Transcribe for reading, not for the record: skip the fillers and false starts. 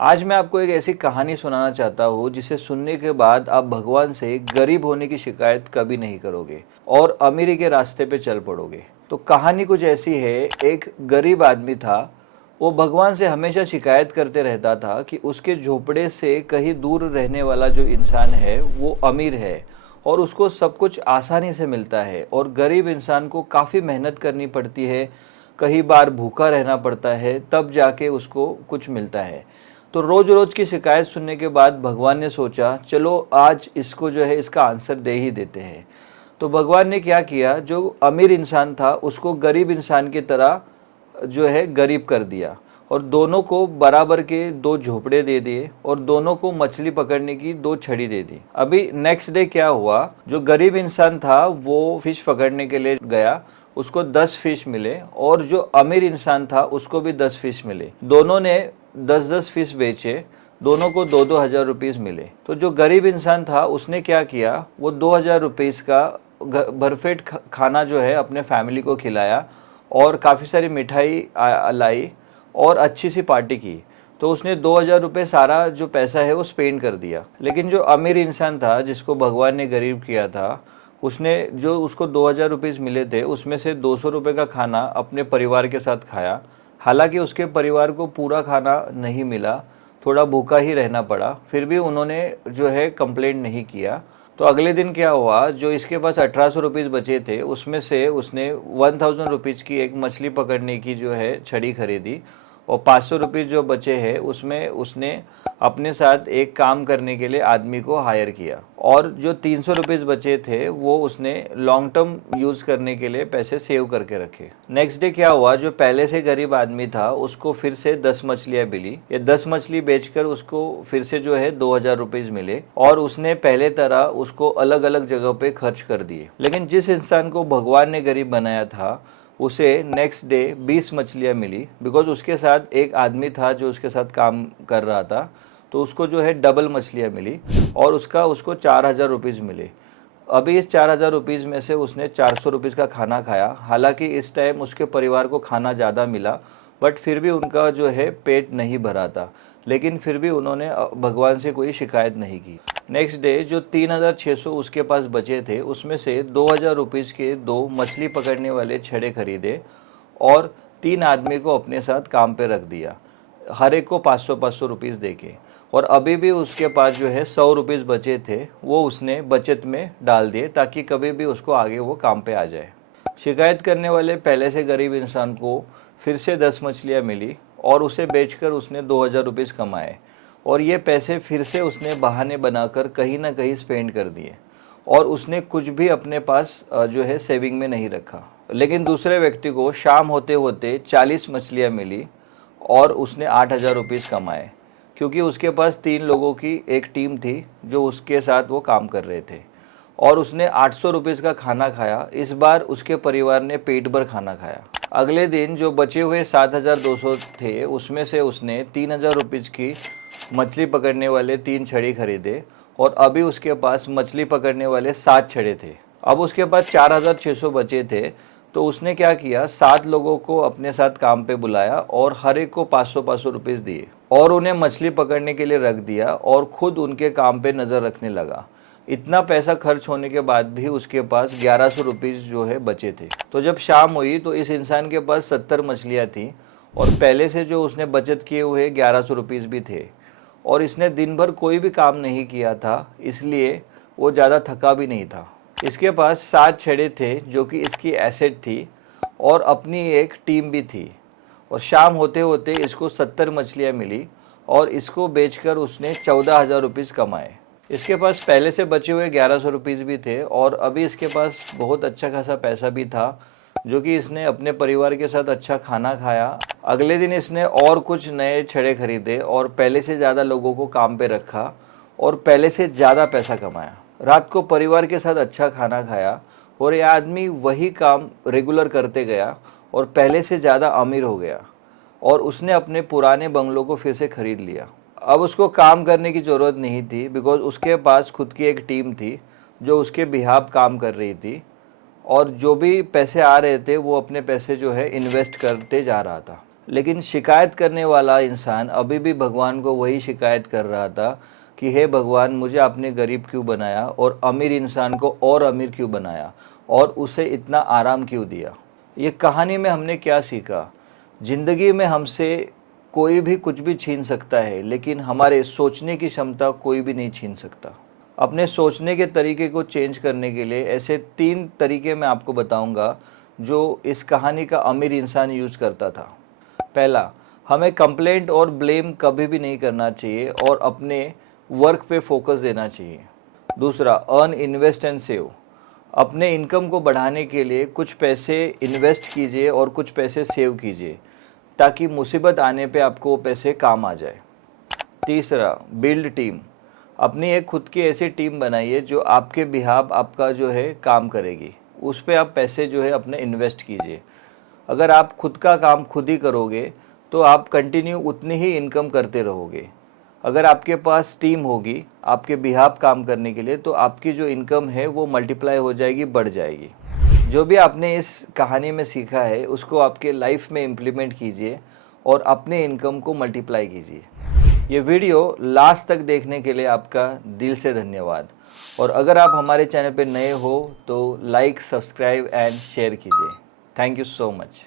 आज मैं आपको एक ऐसी कहानी सुनाना चाहता हूँ जिसे सुनने के बाद आप भगवान से गरीब होने की शिकायत कभी नहीं करोगे और अमीरी के रास्ते पे चल पड़ोगे। तो कहानी कुछ ऐसी है, एक गरीब आदमी था। वो भगवान से हमेशा शिकायत करते रहता था कि उसके झोपड़े से कहीं दूर रहने वाला जो इंसान है वो अमीर है और उसको सब कुछ आसानी से मिलता है, और गरीब इंसान को काफ़ी मेहनत करनी पड़ती है, कई बार भूखा रहना पड़ता है, तब जाके उसको कुछ मिलता है। तो रोज रोज की शिकायत सुनने के बाद भगवान ने सोचा चलो आज इसको जो है इसका आंसर दे ही देते हैं। तो भगवान ने क्या किया, जो अमीर इंसान था उसको गरीब इंसान की तरह जो है गरीब कर दिया और दोनों को बराबर के दो झोपड़े दे दिए और दोनों को मछली पकड़ने की दो छड़ी दे दी। अभी नेक्स्ट डे क्या हुआ, जो गरीब इंसान था वो फिश पकड़ने के लिए गया, उसको 10 फिश मिले, और जो अमीर इंसान था उसको भी 10 फिश मिले। दोनों ने 10-10 फिश बेचे, दोनों को 2-2 हजार रुपीस मिले। तो जो गरीब इंसान था उसने क्या किया, वो 2,000 रुपीस का भरपेट खाना जो है अपने फैमिली को खिलाया और काफ़ी सारी मिठाई लाई और अच्छी सी पार्टी की। तो उसने 2,000 रुपये सारा जो पैसा है वो स्पेंड कर दिया। लेकिन जो अमीर इंसान था जिसको भगवान ने गरीब किया था, उसने जो उसको 2,000 रुपीज़ मिले थे उसमें से 200 रुपये का खाना अपने परिवार के साथ खाया। हालांकि उसके परिवार को पूरा खाना नहीं मिला, थोड़ा भूखा ही रहना पड़ा, फिर भी उन्होंने जो है कंप्लेंट नहीं किया। तो अगले दिन क्या हुआ, जो इसके पास 1,800 रुपीज़ बचे थे उसमें से उसने 1,000 रुपीज़ की एक मछली पकड़ने की जो है छड़ी खरीदी और 500 रुपीज़ जो बचे हैं उसमें उसने अपने साथ एक काम करने के लिए आदमी को हायर किया, और जो 300 रुपीज़ बचे थे वो उसने लॉन्ग टर्म यूज़ करने के लिए पैसे सेव करके रखे। नेक्स्ट डे क्या हुआ, जो पहले से गरीब आदमी था उसको फिर से 10 मछलियाँ मिली। ये 10 मछली बेचकर उसको फिर से जो है 2,000 रुपीज़ मिले और उसने पहले तरह उसको अलग अलग जगह पे खर्च कर दिए। लेकिन जिस इंसान को भगवान ने गरीब बनाया था उसे नेक्स्ट डे 20 मछलियाँ मिली, बिकॉज उसके साथ एक आदमी था जो उसके साथ काम कर रहा था, तो उसको जो है डबल मछलियाँ मिली और उसको 4,000 रुपीज़ मिले। अभी इस 4,000 रुपीज़ में से उसने 400 रुपीज़ का खाना खाया। हालांकि इस टाइम उसके परिवार को खाना ज़्यादा मिला, बट फिर भी उनका जो है पेट नहीं भरा था, लेकिन फिर भी उन्होंने भगवान से कोई शिकायत नहीं की। नेक्स्ट डे जो 3,600 उसके पास बचे थे उसमें से 2,000 रुपीज़ के 2 मछली पकड़ने वाले छड़े खरीदे और 3 आदमी को अपने साथ काम पे रख दिया, हर एक को 500-500 रुपीज़ दे के। और अभी भी उसके पास जो है 100 रुपीज़ बचे थे, वो उसने बचत में डाल दिए ताकि कभी भी उसको आगे वो काम पे आ जाए। शिकायत करने वाले पहले से गरीब इंसान को फिर से 10 मछलियाँ मिली और उसे बेचकर उसने 2,000 रुपीज़ कमाए, और ये पैसे फिर से उसने बहाने बनाकर कहीं ना कहीं स्पेंड कर दिए और उसने कुछ भी अपने पास जो है सेविंग में नहीं रखा। लेकिन दूसरे व्यक्ति को शाम होते होते 40 मछलियाँ मिली और उसने 8,000 रुपीज़ कमाए, क्योंकि उसके पास 3 लोगों की एक टीम थी जो उसके साथ वो काम कर रहे थे, और उसने 800 रुपीज़ का खाना खाया। इस बार उसके परिवार ने पेट भर खाना खाया। अगले दिन जो बचे हुए 7,200 थे उसमें से उसने 3,000 रुपीज़ की मछली पकड़ने वाले 3 छड़ी खरीदे और अभी उसके पास मछली पकड़ने वाले 7 छड़े थे। अब उसके पास 4,600 बचे थे, तो उसने क्या किया, 7 लोगों को अपने साथ काम पे बुलाया और हर एक को 500-500 रुपीज़ दिए और उन्हें मछली पकड़ने के लिए रख दिया और खुद उनके काम पे नज़र रखने लगा। इतना पैसा खर्च होने के बाद भी उसके पास 1,100 रुपीज़ जो है बचे थे। तो जब शाम हुई तो इस इंसान के पास 70 मछलियाँ थी और पहले से जो उसने बचत किए हुए 1,100 रुपीज़ भी थे, और इसने दिन भर कोई भी काम नहीं किया था, इसलिए वो ज़्यादा थका भी नहीं था। इसके पास 7 छड़े थे जो कि इसकी एसेट थी और अपनी एक टीम भी थी, और शाम होते होते इसको 70 मछलियाँ मिली और इसको बेचकर उसने 14,000 रुपीज़ कमाए। इसके पास पहले से बचे हुए 1,100 रुपीज़ भी थे और अभी इसके पास बहुत अच्छा खासा पैसा भी था, जो कि इसने अपने परिवार के साथ अच्छा खाना खाया। अगले दिन इसने और कुछ नए छड़े खरीदे और पहले से ज़्यादा लोगों को काम पे रखा और पहले से ज़्यादा पैसा कमाया। रात को परिवार के साथ अच्छा खाना खाया और ये आदमी वही काम रेगुलर करते गया और पहले से ज़्यादा अमीर हो गया, और उसने अपने पुराने बंगलों को फिर से खरीद लिया। अब उसको काम करने की ज़रूरत नहीं थी, बिकॉज उसके पास खुद की एक टीम थी जो उसके बिहाफ काम कर रही थी, और जो भी पैसे आ रहे थे वो अपने पैसे जो है इन्वेस्ट करते जा रहा था। लेकिन शिकायत करने वाला इंसान अभी भी भगवान को वही शिकायत कर रहा था कि हे भगवान, मुझे आपने गरीब क्यों बनाया और अमीर इंसान को और अमीर क्यों बनाया और उसे इतना आराम क्यों दिया। ये कहानी में हमने क्या सीखा? ज़िंदगी में हमसे कोई भी कुछ भी छीन सकता है, लेकिन हमारे सोचने की क्षमता कोई भी नहीं छीन सकता। अपने सोचने के तरीके को चेंज करने के लिए ऐसे 3 तरीके मैं आपको बताऊंगा जो इस कहानी का अमीर इंसान यूज़ करता था। पहला, हमें कंप्लेंट और ब्लेम कभी भी नहीं करना चाहिए और अपने वर्क पे फोकस देना चाहिए। दूसरा, अर्न, इन्वेस्ट एंड सेव। अपने इनकम को बढ़ाने के लिए कुछ पैसे इन्वेस्ट कीजिए और कुछ पैसे सेव कीजिए ताकि मुसीबत आने पे आपको वो पैसे काम आ जाए। तीसरा, बिल्ड टीम। अपनी एक खुद की ऐसी टीम बनाइए जो आपके बिहाफ आपका जो है काम करेगी, उस पर आप पैसे जो है अपने इन्वेस्ट कीजिए। अगर आप खुद का काम खुद ही करोगे तो आप कंटिन्यू उतनी ही इनकम करते रहोगे। अगर आपके पास टीम होगी आपके बिहाफ काम करने के लिए तो आपकी जो इनकम है वो मल्टीप्लाई हो जाएगी, बढ़ जाएगी। जो भी आपने इस कहानी में सीखा है उसको आपके लाइफ में इम्प्लीमेंट कीजिए और अपने इनकम को मल्टीप्लाई कीजिए। ये वीडियो लास्ट तक देखने के लिए आपका दिल से धन्यवाद। और अगर आप हमारे चैनल पर नए हो तो लाइक, सब्सक्राइब एंड शेयर कीजिए। Thank you so much.